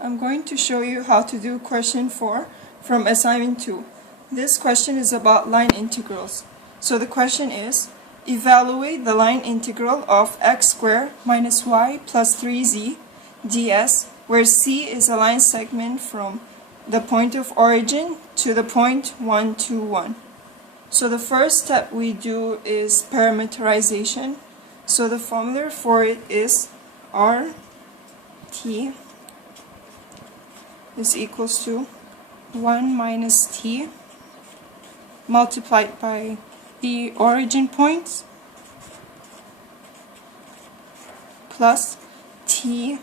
I'm going to show you how to do question 4 from assignment 2. This question is about line integrals. So the question is, evaluate the line integral of x squared minus y plus 3z ds, where c is a line segment from the point of origin to the point 1, 2, 1. So the first step we do is parameterization. So the formula for it is rt is equals to 1 minus t multiplied by the origin points plus t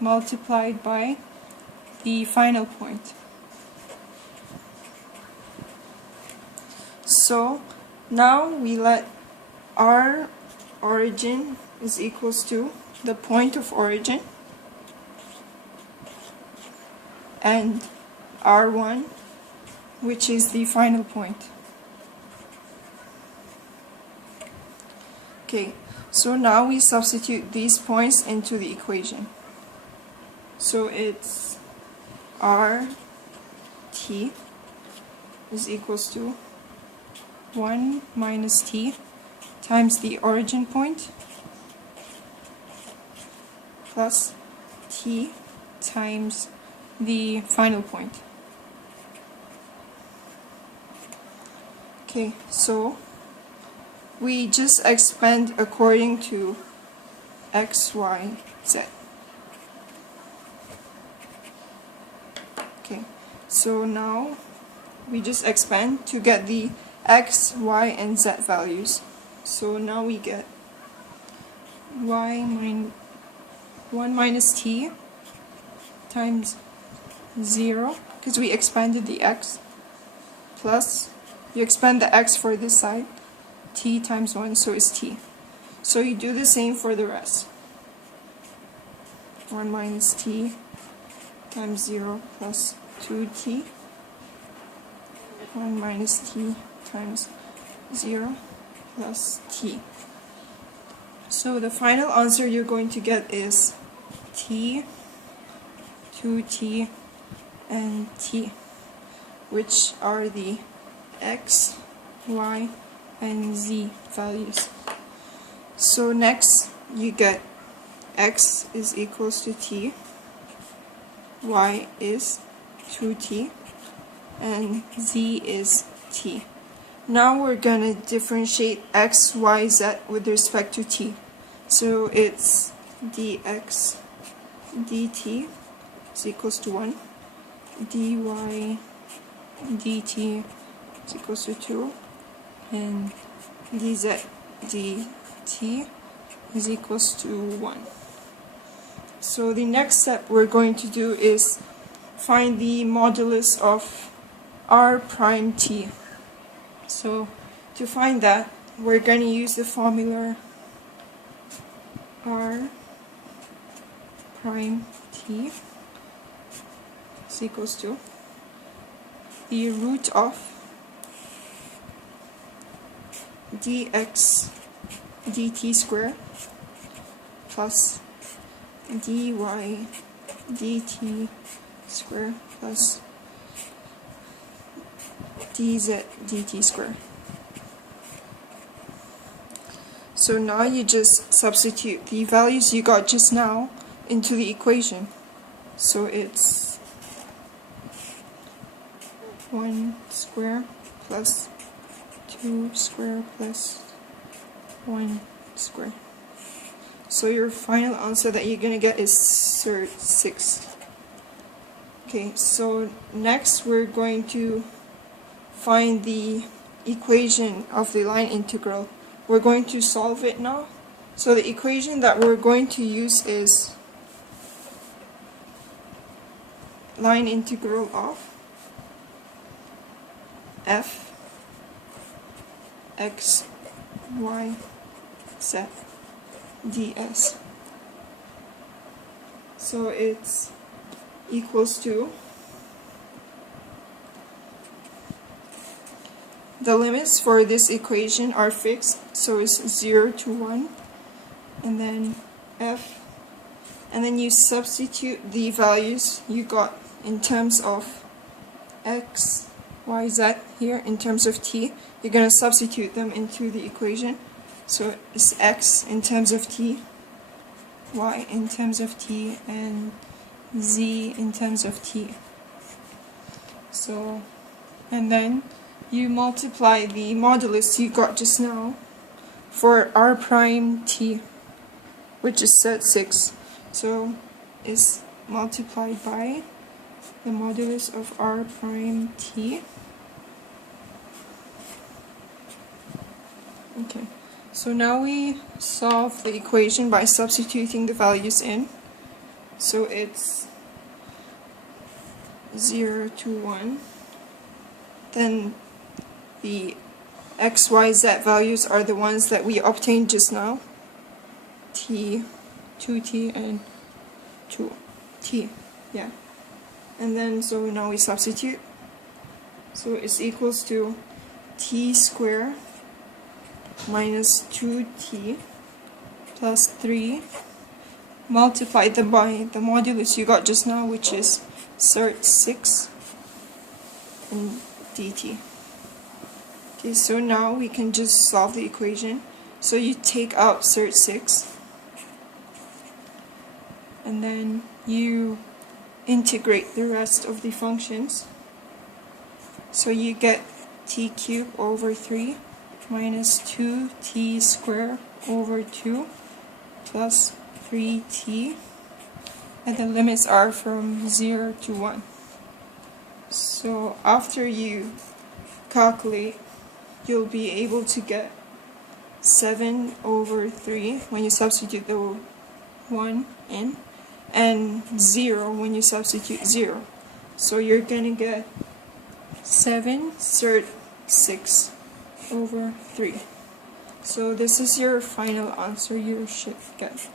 multiplied by the final point. So now we let our origin is equals to the point of origin and R1, which is the final point. Okay, so now we substitute these points into the equation. So it's RT is equals to 1 minus t times the origin point plus t times the final point. Okay, so we just expand according to x, y, z. Okay, so now we just expand to get the x, y, and z values. So now we get 1 minus t times 0, because we expanded the x, plus you expand the x for this side, t times 1, so it's t. So you do the same for the rest. 1 minus t times 0 plus 2t, 1 minus t times 0 plus t. So the final answer you're going to get is t, 2t, and t, which are the x, y, and z values. So next you get x is equals to t, y is 2t, and z is t. Now we're gonna differentiate x, y, z with respect to t. So it's dx dt is equals to 1, dy dt is equals to 2, and dz dt is equals to 1. So the next step we're going to do is find the modulus of r prime t. So to find that, we're going to use the formula r prime t is equals to the root of dx dt squared plus dy dt squared plus dz dt squared. So now you just substitute the values you got just now into the equation. So it's 1 square plus 2 square plus 1 square. So your final answer that you're gonna get is 6. Okay, so next we're going to find the equation of the line integral. We're going to solve it now. So the equation that we're going to use is line integral of f x y z ds. So it's equals to the limits for this equation are fixed, so it's 0 to 1, and then f and then you substitute the values you got in terms of x, y, z here in terms of t. You're going to substitute them into the equation. So it's x in terms of t, y in terms of t, and z in terms of t. So, and then you multiply the modulus you got just now for r prime t, which is set 6. So it's multiplied by the modulus of r prime t. Okay, so now we solve the equation by substituting the values in. So it's 0 to 1. Then the x, y, z values are the ones that we obtained just now. T, 2t, and 2t. Yeah. And then, so now we substitute. So it's equals to t squared minus 2t plus 3 multiplied by the modulus you got just now, which is cert 6 and dt. Okay, so now we can just solve the equation. So you take out cert 6 and then you integrate the rest of the functions. So you get t cubed over 3 minus 2t squared over 2 plus 3t, and the limits are from 0 to 1. So after you calculate, you'll be able to get 7 over 3 when you substitute the 1 in, and 0 when you substitute 0. So you're going to get 7 cert 6 over 3. So this is your final answer you should get.